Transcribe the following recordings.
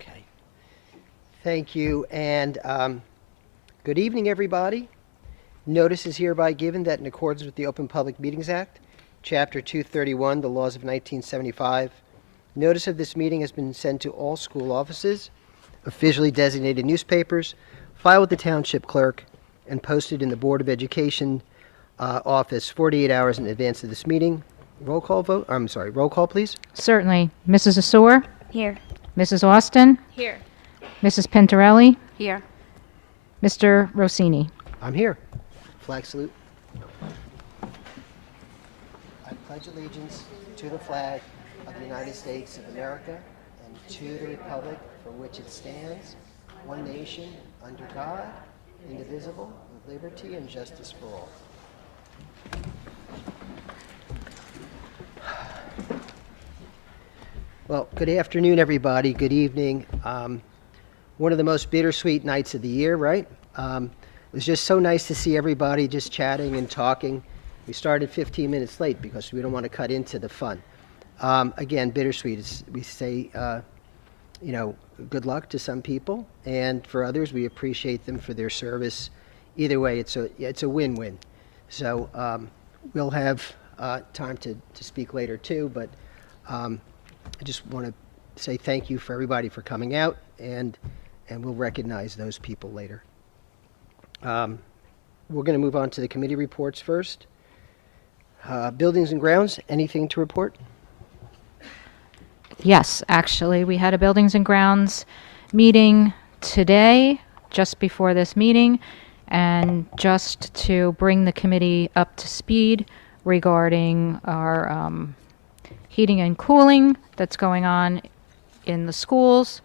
Okay. Thank you, and good evening, everybody. Notice is hereby given that in accordance with the Open Public Meetings Act, Chapter 231, the laws of 1975, notice of this meeting has been sent to all school offices, officially designated newspapers, filed with the township clerk, and posted in the Board of Education office 48 hours in advance of this meeting. Roll call vote. Roll call, please. Certainly. Mrs. Asor? Here. Mrs. Austin? Here. Mrs. Pintorelli? Here. Mr. Rossini? I'm here. Flag salute. I pledge allegiance to the flag of the United States of America and to the republic for which it stands, one nation, under God, indivisible, with liberty and justice for all. Well, good afternoon, everybody. Good evening. One of the most bittersweet nights of the year, right? It was just so nice to see everybody just chatting and talking. We started 15 minutes late because we don't want to cut into the fun. Again, bittersweet. We say, good luck to some people, and for others, we appreciate them for their service. Either way, it's a win-win. So we'll have time to speak later too, but I just want to say thank you for everybody for coming out, and we'll recognize those people later. We're going to move on to the committee reports first. Buildings and grounds, anything to report? Yes, actually, we had a Buildings and Grounds meeting today, just before this meeting, and just to bring the committee up to speed regarding our heating and cooling that's going on in the schools.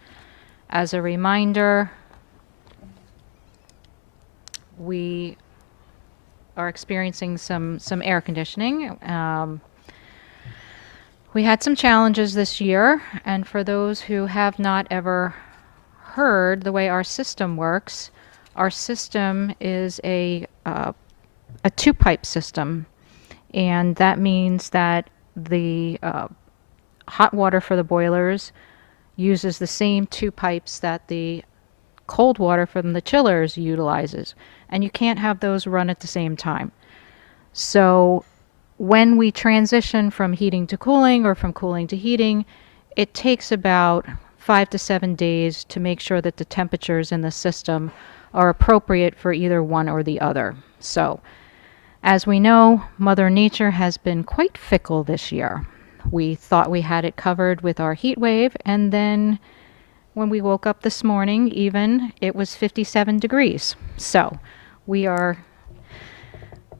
As a reminder, we are experiencing some air conditioning. We had some challenges this year, and for those who have not ever heard the way our system works, our system is a two-pipe system, and that means that the hot water for the boilers uses the same two pipes that the cold water from the chillers utilizes, and you can't have those run at the same time. So when we transition from heating to cooling or from cooling to heating, it takes about 5 to 7 days to make sure that the temperatures in the system are appropriate for either one or the other. So, as we know, Mother Nature has been quite fickle this year. We thought we had it covered with our heat wave, and then when we woke up this morning, it was 57 degrees. So, we are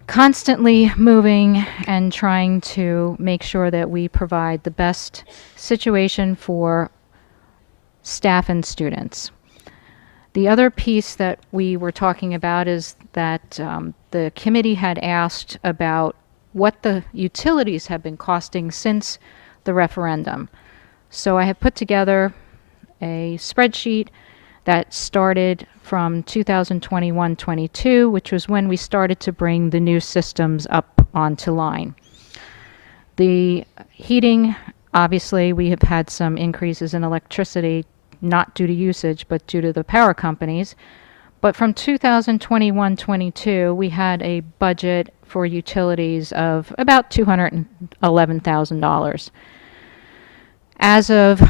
constantly moving and trying to make sure that we provide the best situation for staff and students. The other piece that we were talking about is that the committee had asked about what the utilities have been costing since the referendum. So I have put together a spreadsheet that started from 2021-22, which was when we started to bring the new systems up onto line. The heating, obviously, we have had some increases in electricity, not due to usage, but due to the power companies. But from 2021-22, we had a budget for utilities of about $211,000. As of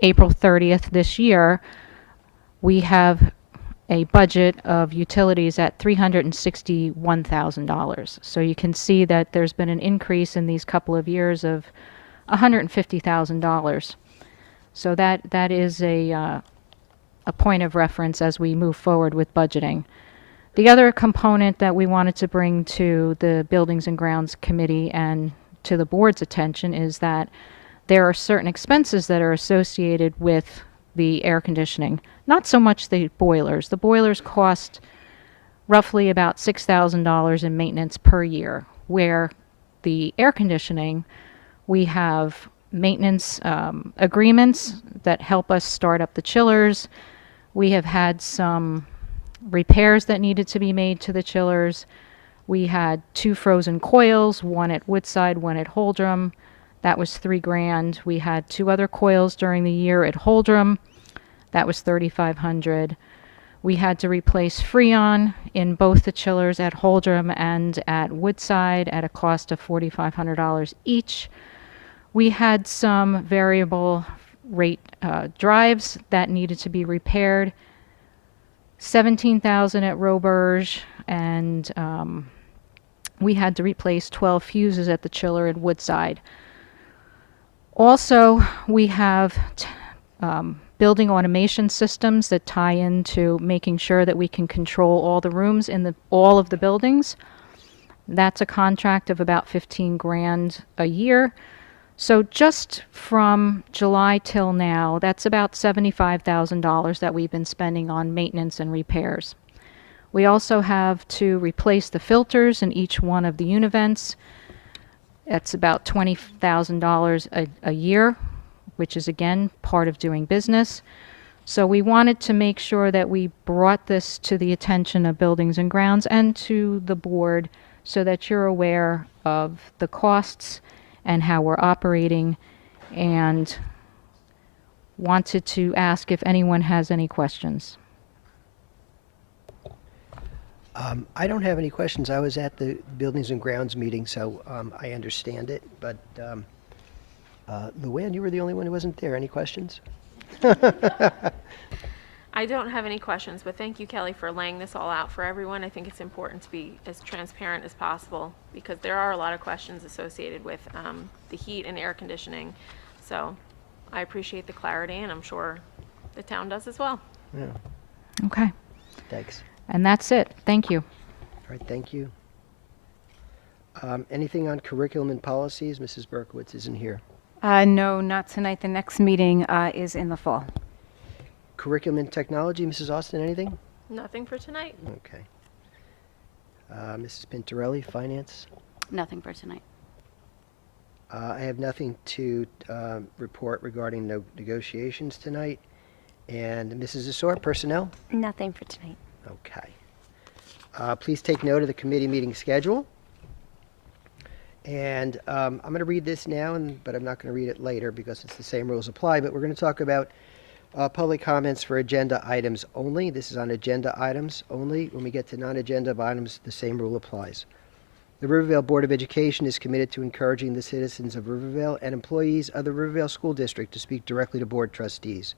April 30th this year, we have a budget of utilities at $361,000. So you can see that there's been an increase in these couple of years of $150,000. So that is a point of reference as we move forward with budgeting. The other component that we wanted to bring to the Buildings and Grounds Committee and to the board's attention is that there are certain expenses that are associated with the air conditioning. Not so much the boilers. The boilers cost roughly about $6,000 in maintenance per year, where the air conditioning, we have maintenance agreements that help us start up the chillers. We have had some repairs that needed to be made to the chillers. We had 2 frozen coils, one at Woodside, one at Holdrum, That was $3,000. We had 2 other coils during the year at Holdrum. That was $3,500. We had to replace Freon in both the chillers at Holdrum and at Woodside at a cost of $4,500 each. We had some variable rate drives that needed to be repaired. $17,000 at Roberge, and we had to replace 12 fuses at the chiller at Woodside. Also, we have building automation systems that tie into making sure that we can control all the rooms in all of the buildings. That's a contract of about $15,000 a year. So just from July till now, that's about $75,000 that we've been spending on maintenance and repairs. We also have to replace the filters in each one of the univents. That's about $20,000 a year, which is again part of doing business. So we wanted to make sure that we brought this to the attention of Buildings and Grounds and to the board so that you're aware of the costs and how we're operating, and wanted to ask if anyone has any questions. I don't have any questions. I was at the Buildings and Grounds meeting, so I understand it. But Luann, you were the only one who wasn't there. Any questions? I don't have any questions, but thank you, Kelly, for laying this all out for everyone. I think it's important to be as transparent as possible because there are a lot of questions associated with the heat and air conditioning. So I appreciate the clarity, and I'm sure the town does as well. Yeah. Okay. Thanks. And that's it. Thank you. All right, thank you. Anything on curriculum and policies? Mrs. Berkowitz isn't here. No, not tonight. The next meeting is in the fall. Curriculum and technology, Mrs. Austin, anything? Nothing for tonight. Okay. Mrs. Pintarelli, finance? Nothing for tonight. I have nothing to report regarding no negotiations tonight. And Mrs. Zasor, personnel? Nothing for tonight. Okay. Please take note of the committee meeting schedule. And I'm going to read this now, but I'm not going to read it later because it's the same rules apply. But we're going to talk about public comments for agenda items only. This is on agenda items only. When we get to non-agenda items, the same rule applies. The Rivervale Board of Education is committed to encouraging the citizens of Rivervale and employees of the Rivervale School District to speak directly to board trustees.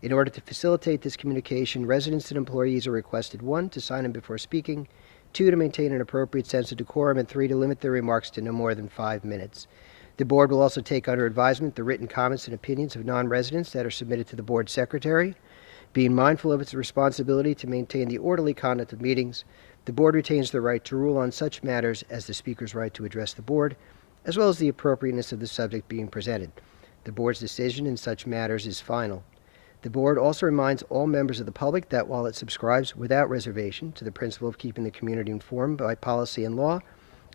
In order to facilitate this communication, residents and employees are requested, 1, to sign in before speaking, 2, to maintain an appropriate sense of decorum, and 3, to limit their remarks to no more than 5 minutes. The board will also take under advisement the written comments and opinions of non-residents that are submitted to the board secretary. Being mindful of its responsibility to maintain the orderly conduct of meetings, the board retains the right to rule on such matters as the speaker's right to address the board, as well as the appropriateness of the subject being presented. The board's decision in such matters is final. The board also reminds all members of the public that while it subscribes without reservation to the principle of keeping the community informed by policy and law,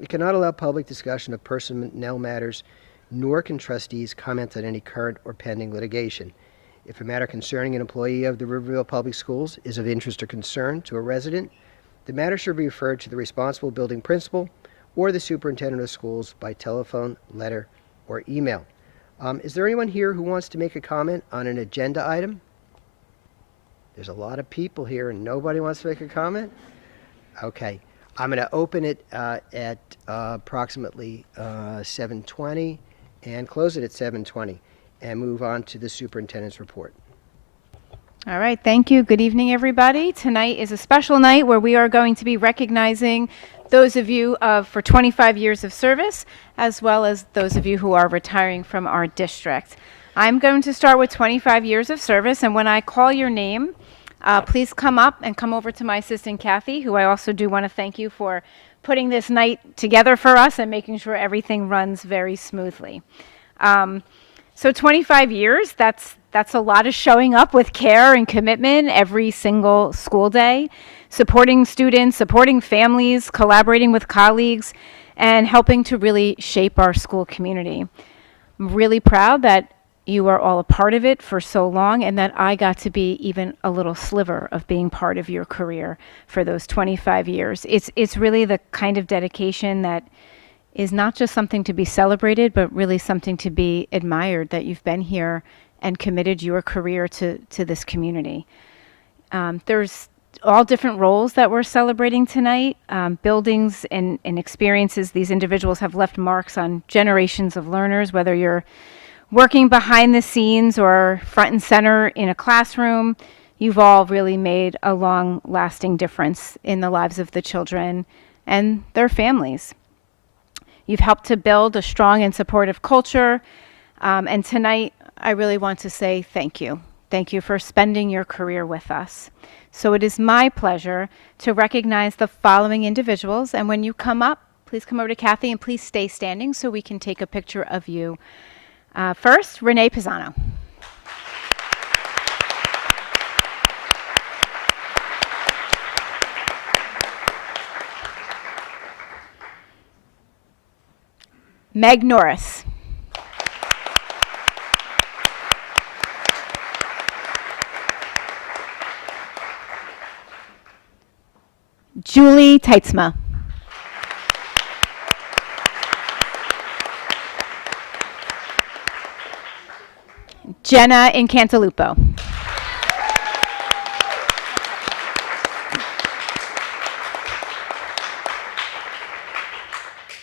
it cannot allow public discussion of personnel matters, nor can trustees comment on any current or pending litigation. If a matter concerning an employee of the Rivervale Public Schools is of interest or concern to a resident, the matter should be referred to the responsible building principal or the superintendent of schools by telephone, letter, or email. Is there anyone here who wants to make a comment on an agenda item? There's a lot of people here and nobody wants to make a comment? Okay. I'm going to open it at approximately 7:20 and close it at 7:20 and move on to the superintendent's report. All right, thank you. Good evening, everybody. Tonight is a special night where we are going to be recognizing those of you for 25 years of service, as well as those of you who are retiring from our district. I'm going to start with 25 years of service, and when I call your name, please come up and come over to my assistant, Kathy, who I also do want to thank you for putting this night together for us and making sure everything runs very smoothly. So 25 years, that's a lot of showing up with care and commitment every single school day, supporting students, supporting families, collaborating with colleagues, and helping to really shape our school community. I'm really proud that you are all a part of it for so long, and that I got to be even a little sliver of being part of your career for those 25 years. It's really the kind of dedication that is not just something to be celebrated, but really something to be admired, that you've been here and committed your career to this community. There's all different roles that we're celebrating tonight, buildings and experiences. These individuals have left marks on generations of learners, whether you're working behind the scenes or front and center in a classroom. You've all really made a long-lasting difference in the lives of the children and their families. You've helped to build a strong and supportive culture, and tonight I really want to say thank you. Thank you for spending your career with us. So it is my pleasure to recognize the following individuals, and when you come up, please come over to Kathy and please stay standing so we can take a picture of you. First, Renee Pisano. Meg Norris. Julie Teitzma. Jenna Incantalupo.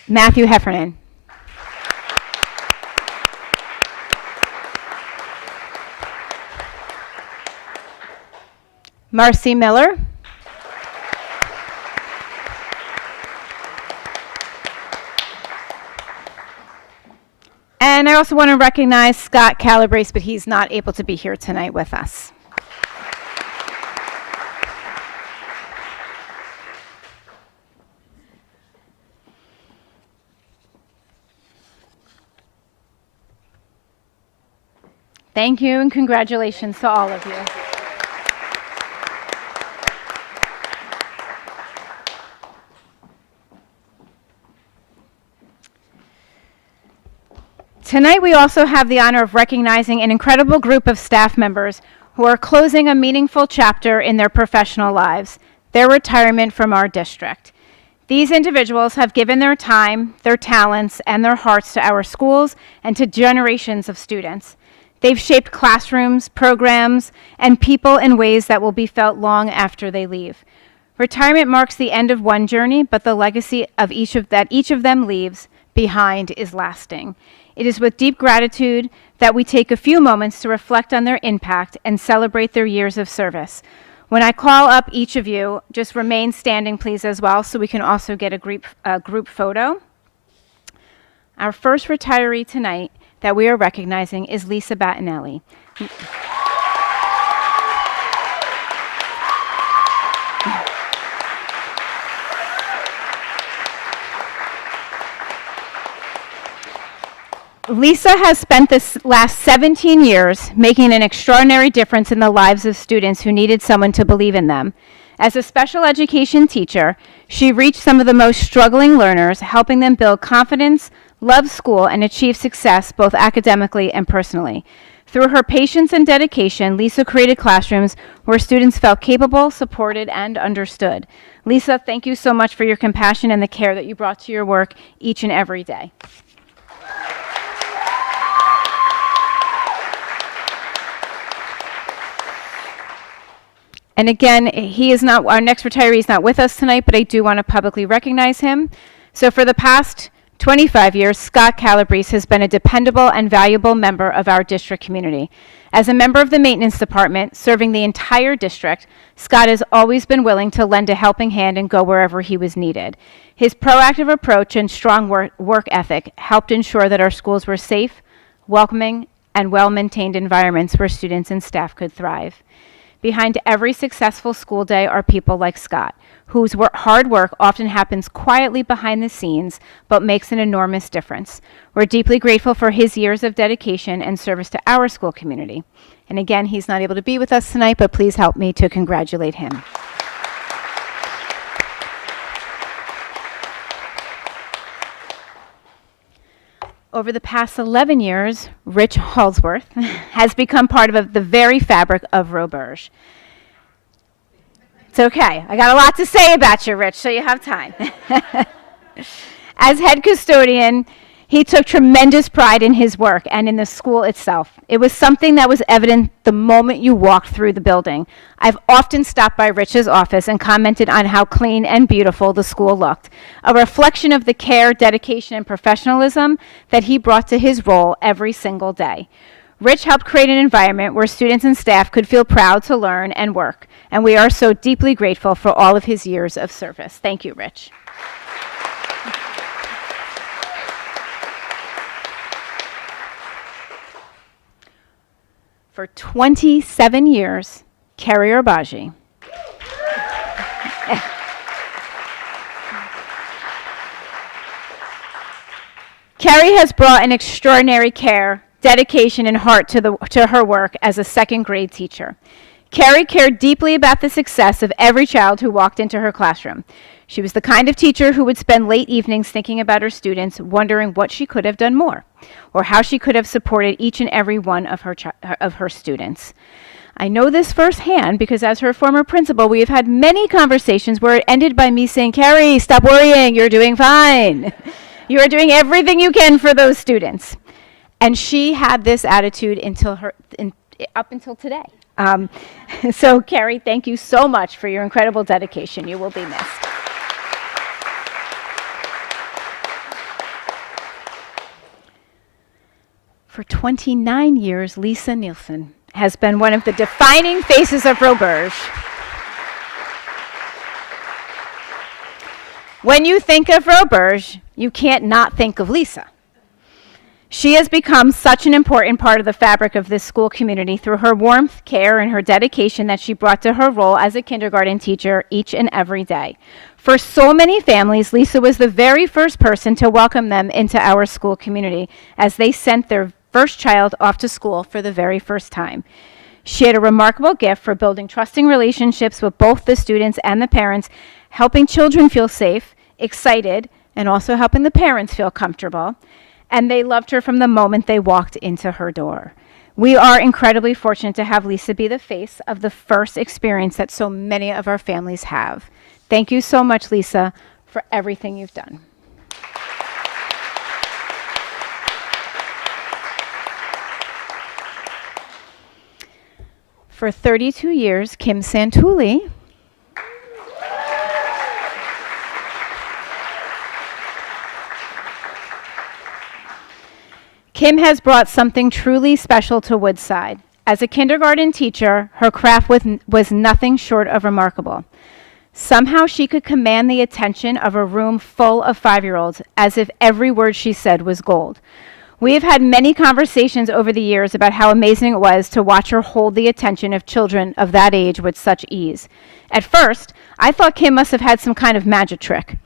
Matthew Heffernan. Marcy Miller. And I also want to recognize Scott Calabrese, but he's not able to be here tonight with us. Thank you and congratulations to all of you. Tonight we also have the honor of recognizing an incredible group of staff members who are closing a meaningful chapter in their professional lives, their retirement from our district. These individuals have given their time, their talents, and their hearts to our schools and to generations of students. They've shaped classrooms, programs, and people in ways that will be felt long after they leave. Retirement marks the end of one journey, but the legacy of each of them leaves behind is lasting. It is with deep gratitude that we take a few moments to reflect on their impact and celebrate their years of service. When I call up each of you, just remain standing, please, as well, so we can also get a group photo. Our first retiree tonight that we are recognizing is Lisa Battinelli. Lisa has spent this last 17 years making an extraordinary difference in the lives of students who needed someone to believe in them. As a special education teacher, she reached some of the most struggling learners, helping them build confidence, love school, and achieve success both academically and personally. Through her patience and dedication, Lisa created classrooms where students felt capable, supported, and understood. Lisa, thank you so much for your compassion and the care that you brought to your work each and every day. And again, our next retiree is not with us tonight, but I do want to publicly recognize him. So for the past 25 years, Scott Calabrese has been a dependable and valuable member of our district community. As a member of the maintenance department, serving the entire district, Scott has always been willing to lend a helping hand and go wherever he was needed. His proactive approach and strong work ethic helped ensure that our schools were safe, welcoming, and well-maintained environments where students and staff could thrive. Behind every successful school day are people like Scott, whose hard work often happens quietly behind the scenes, but makes an enormous difference. We're deeply grateful for his years of dedication and service to our school community. And again, he's not able to be with us tonight, but please help me to congratulate him. Over the past 11 years, Rich Halsworth has become part of the very fabric of Roberge. It's okay. I got a lot to say about you, Rich, so you have time. As head custodian, he took tremendous pride in his work and in the school itself. It was something that was evident the moment you walked through the building. I've often stopped by Rich's office and commented on how clean and beautiful the school looked, a reflection of the care, dedication, and professionalism that he brought to his role every single day. Rich helped create an environment where students and staff could feel proud to learn and work, and we are so deeply grateful for all of his years of service. Thank you, Rich. For 27 years, Carrie Orbaji. Carrie has brought an extraordinary care, dedication, and heart to her work as a second grade teacher. Carrie cared deeply about the success of every child who walked into her classroom. She was the kind of teacher who would spend late evenings thinking about her students, wondering what she could have done more, or how she could have supported each and every one of her students. I know this firsthand because as her former principal, we have had many conversations where it ended by me saying, "Carrie, stop worrying, you're doing fine. You are doing everything you can for those students." And she had this attitude up until today. So Carrie, thank you so much for your incredible dedication. You will be missed. For 29 years, Lisa Nielsen has been one of the defining faces of Roberge. When you think of Roberge, you can't not think of Lisa. She has become such an important part of the fabric of this school community through her warmth, care, and her dedication that she brought to her role as a kindergarten teacher each and every day. For so many families, Lisa was the very first person to welcome them into our school community as they sent their first child off to school for the very first time. She had a remarkable gift for building trusting relationships with both the students and the parents, helping children feel safe, excited, and also helping the parents feel comfortable. And they loved her from the moment they walked into her door. We are incredibly fortunate to have Lisa be the face of the first experience that so many of our families have. Thank you so much, Lisa, for everything you've done. For 32 years, Kim Santulli Kim has brought something truly special to Woodside. As a kindergarten teacher, her craft was nothing short of remarkable. Somehow she could command the attention of a room full of 5-year-olds as if every word she said was gold. We have had many conversations over the years about how amazing it was to watch her hold the attention of children of that age with such ease. At first, I thought Kim must have had some kind of magic trick.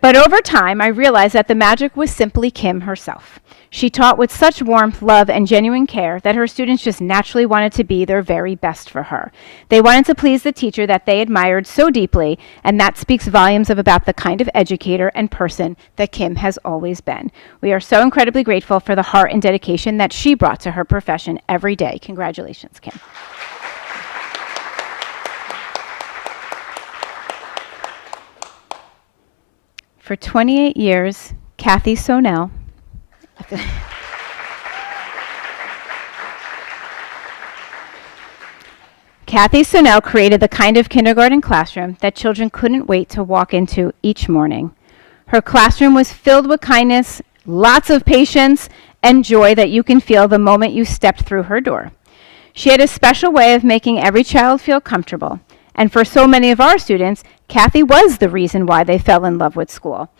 But over time, I realized that the magic was simply Kim herself. She taught with such warmth, love, and genuine care that her students just naturally wanted to be their very best for her. They wanted to please the teacher that they admired so deeply, and that speaks volumes about the kind of educator and person that Kim has always been. We are so incredibly grateful for the heart and dedication that she brought to her profession every day. Congratulations, Kim. For 28 years, Kathy Sonell Kathy Sonell created the kind of kindergarten classroom that children couldn't wait to walk into each morning. Her classroom was filled with kindness, lots of patience, and joy that you can feel the moment you stepped through her door. She had a special way of making every child feel comfortable. And for so many of our students, Kathy was the reason why they fell in love with school.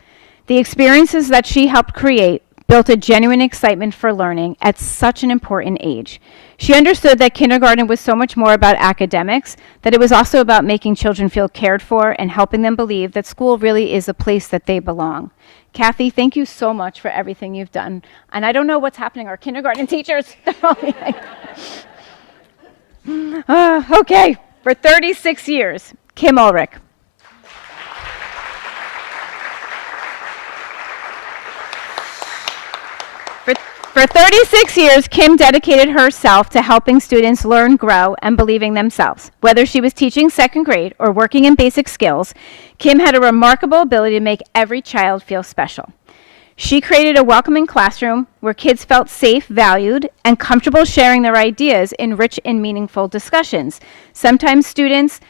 The experiences that she helped create built a genuine excitement for learning at such an important age. She understood that kindergarten was so much more about academics, that it was also about making children feel cared for and helping them believe that school really is a place that they belong. Kathy, thank you so much for everything you've done. And I don't know what's happening. Our kindergarten teachers, okay, for 36 years, Kim Ulrich. For 36 years, Kim dedicated herself to helping students learn, grow, and believing themselves. Whether she was teaching second grade or working in basic skills, Kim had a remarkable ability to make every child feel special. She created a welcoming classroom where kids felt safe, valued, and comfortable sharing their ideas in rich and meaningful discussions. Sometimes students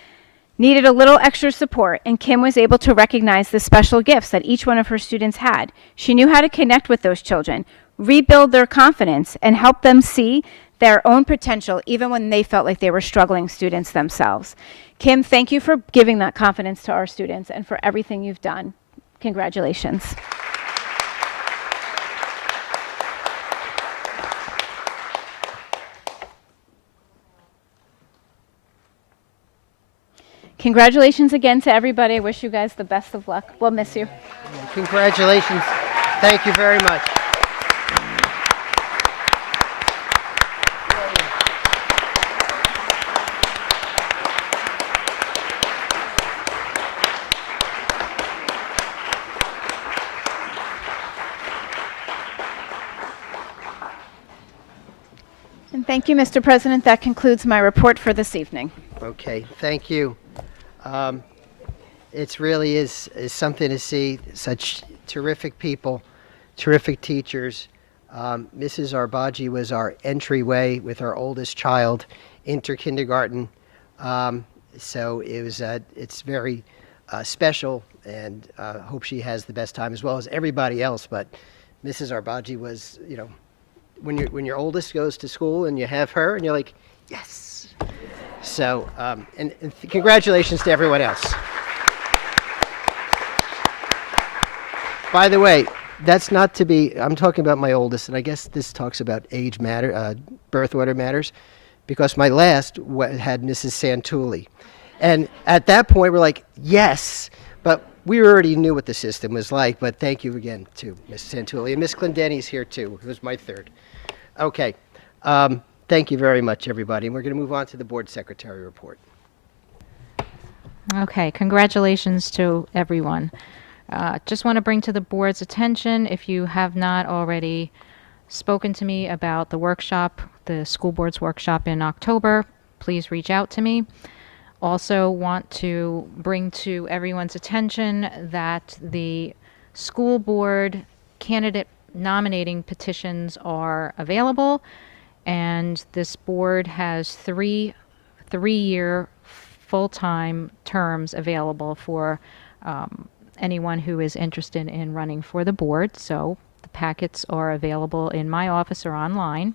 needed a little extra support, and Kim was able to recognize the special gifts that each one of her students had. She knew how to connect with those children, rebuild their confidence, and help them see their own potential even when they felt like they were struggling students themselves. Kim, thank you for giving that confidence to our students and for everything you've done. Congratulations. Congratulations again to everybody. I wish you guys the best of luck. We'll miss you. Congratulations. Thank you very much. And thank you, Mr. President. That concludes my report for this evening. Okay, thank you. It really is something to see such terrific people, terrific teachers. Mrs. Arbaji was our entryway with our oldest child into kindergarten. So it's very special, and hope she has the best time as well as everybody else. But Mrs. Arbaji was, when your oldest goes to school and you have her, and you're like, yes. So, and congratulations to everyone else. By the way, that's not to be, I'm talking about my oldest, and I guess this talks about birth order matters, because my last had Mrs. Santulli. And at that point, we're like, yes, but we already knew what the system was like, but thank you again to Mrs. Santulli. And Miss Clendeni's here too, who was my third. Okay. Thank you very much, everybody. And we're going to move on to the board secretary report. Okay, congratulations to everyone. Just want to bring to the board's attention, if you have not already spoken to me about the workshop, the school board's workshop in October, please reach out to me. Also want to bring to everyone's attention that the school board candidate nominating petitions are available, and this board has three-year full-time terms available for anyone who is interested in running for the board. So the packets are available in my office or online.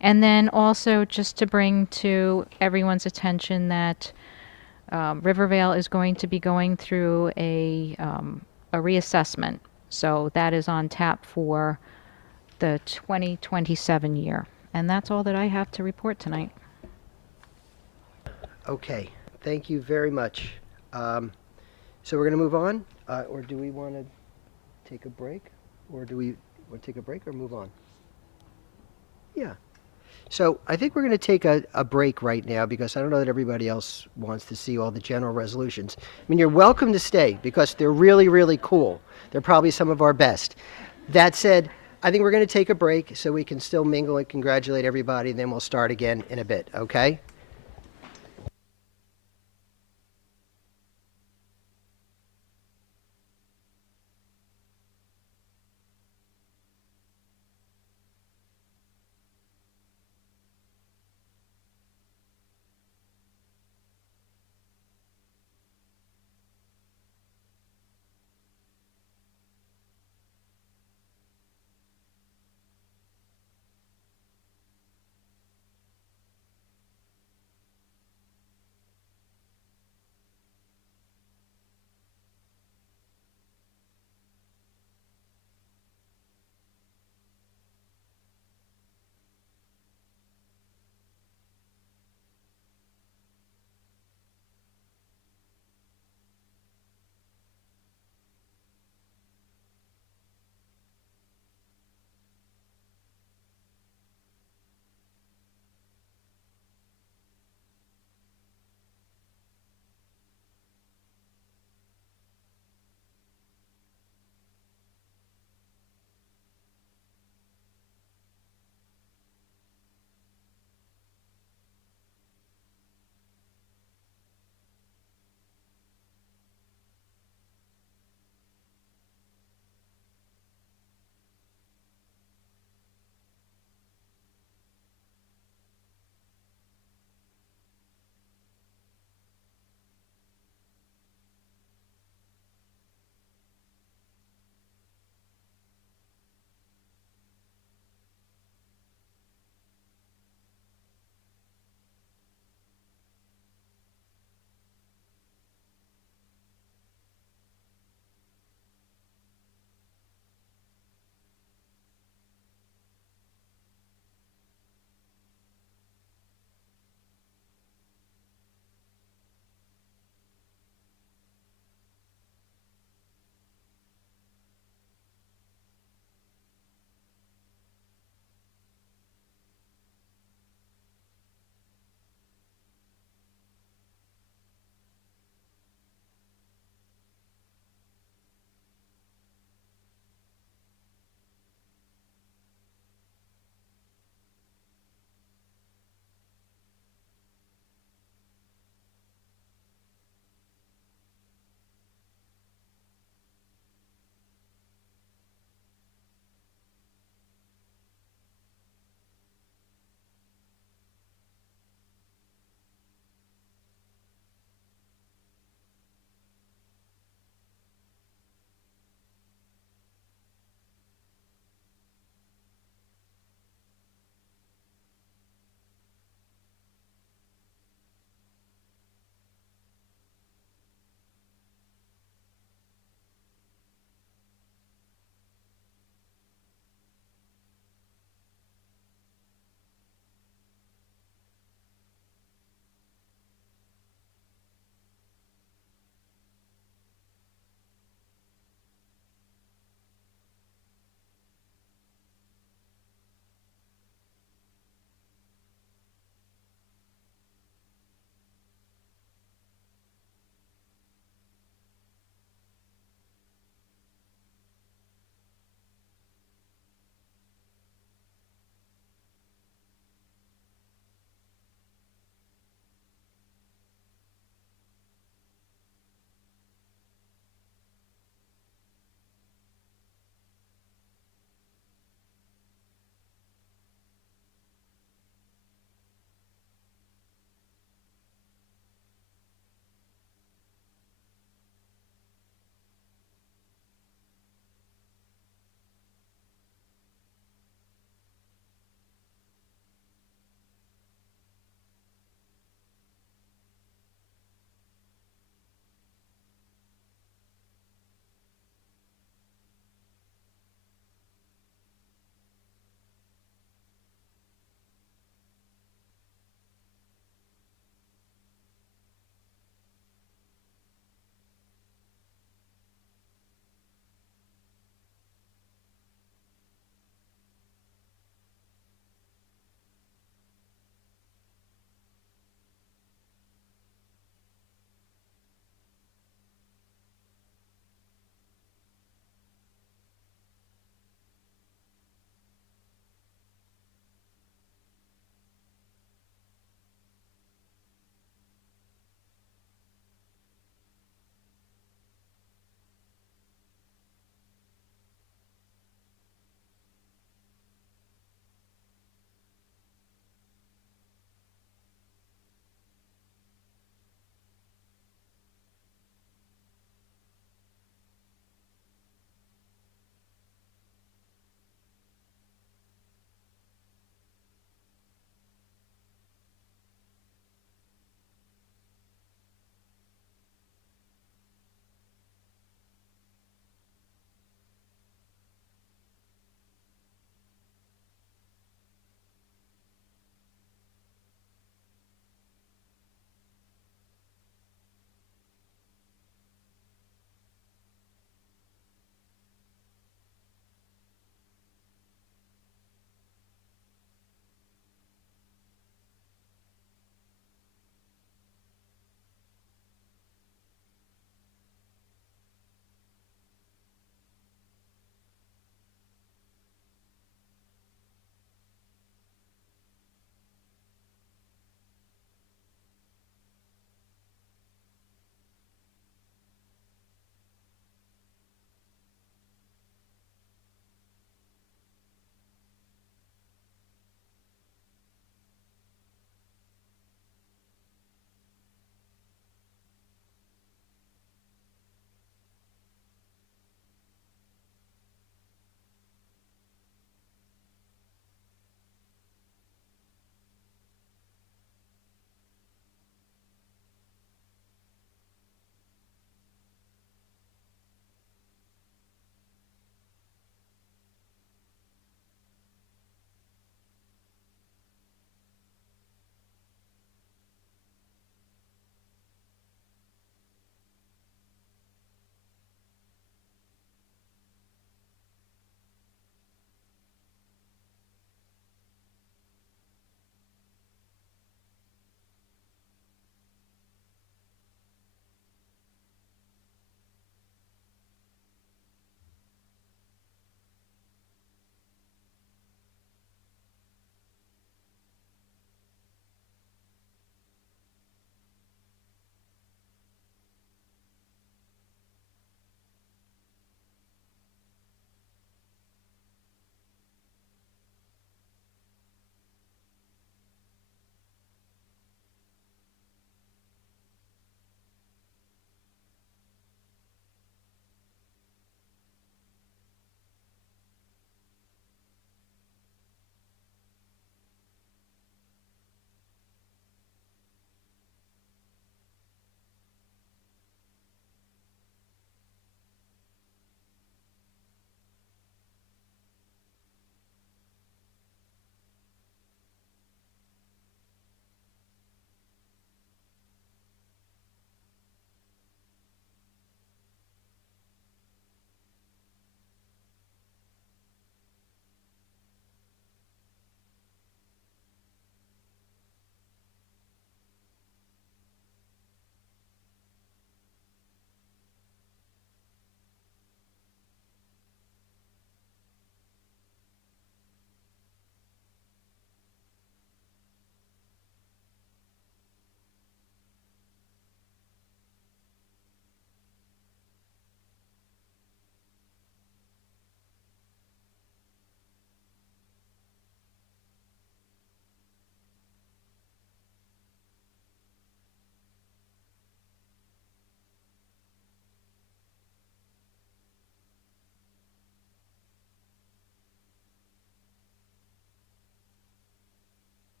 And then also just to bring to everyone's attention that Rivervale is going to be going through a reassessment. So that is on tap for the 2027 year. And that's all that I have to report tonight. Okay, thank you very much. So we're going to move on, or do we want to take a break? Or do we want to take a break or move on? Yeah. So I think we're going to take a break right now, because I don't know that everybody else wants to see all the general resolutions. I mean, you're welcome to stay because they're really, really cool. They're probably some of our best. That said, I think we're going to take a break so we can still mingle and congratulate everybody, and then we'll start again in a bit, okay?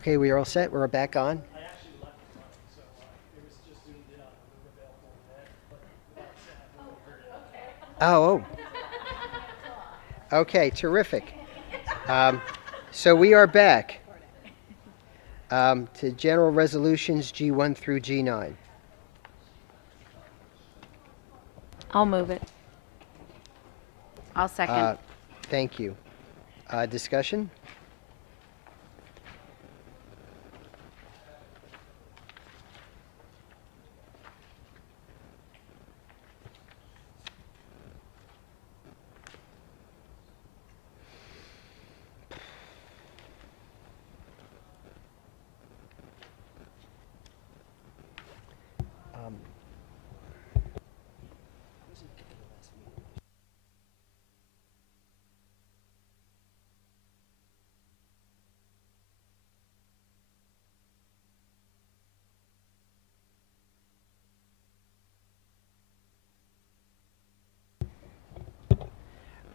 Okay, we are all set. We're back on. I actually left it running, so it was just zoomed in on the available event, but without sound, nobody heard it. Oh, oh. Okay, terrific. So we are back to general resolutions G1 through G9. I'll move it. I'll second. Thank you. Discussion?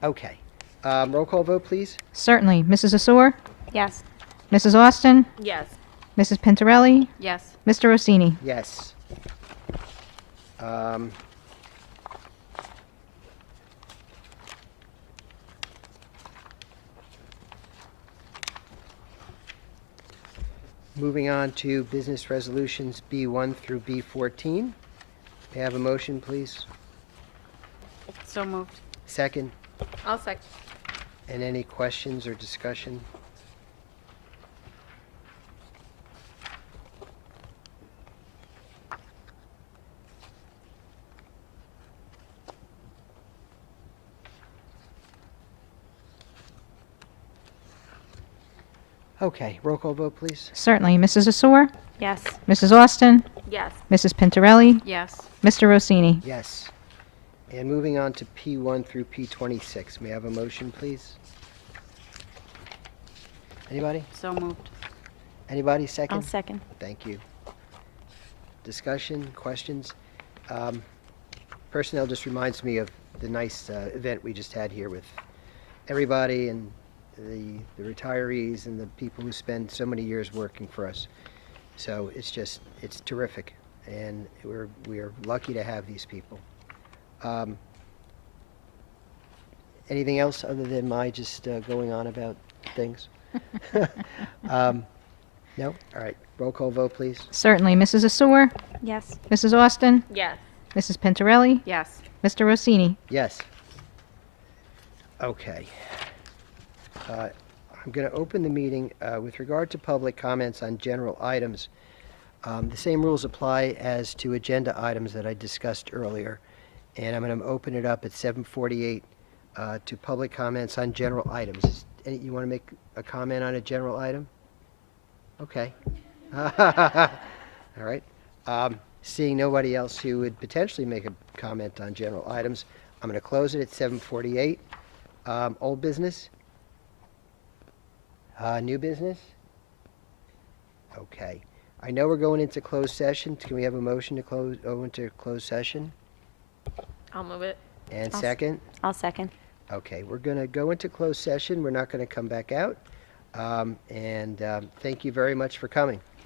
Okay. Roll call vote, please. Certainly. Mrs. Asor, Yes. Mrs. Austin, Yes. Mrs. Pintarelli, Yes. Mr. Rossini. Yes. Moving on to business resolutions B1 through B14. May I have a motion, please? So moved. Second. I'll second. And any questions or discussion? Okay, roll call vote, please. Certainly. Mrs. Asor, Yes. Mrs. Austin, Yes. Mrs. Pintarelli, Yes. Mr. Rossini. Yes. And moving on to P1 through P26. May I have a motion, please? Anybody? So moved. Anybody? Second? I'll second. Thank you. Discussion, questions? Personnel just reminds me of the nice event we just had here with everybody and the retirees and the people who spend so many years working for us. So it's terrific, and we are lucky to have these people. Anything else other than my just going on about things? No? All right. Roll call vote, please. Certainly. Mrs. Asor, Yes. Mrs. Austin, Yes. Mrs. Pintarelli, Yes. Mr. Rossini. Yes. Okay. I'm going to open the meeting with regard to public comments on general items. The same rules apply as to agenda items that I discussed earlier, and I'm going to open it up at 7:48 to public comments on general items. You want to make a comment on a general item? Okay. All right. Seeing nobody else who would potentially make a comment on general items, I'm going to close it at 7:48. Old business? New business? Okay. I know we're going into closed session. Can we have a motion to go into closed session? I'll move it. And I'll s- second? I'll second. Okay, we're going to go into closed session. We're not going to come back out. Thank you very much for coming.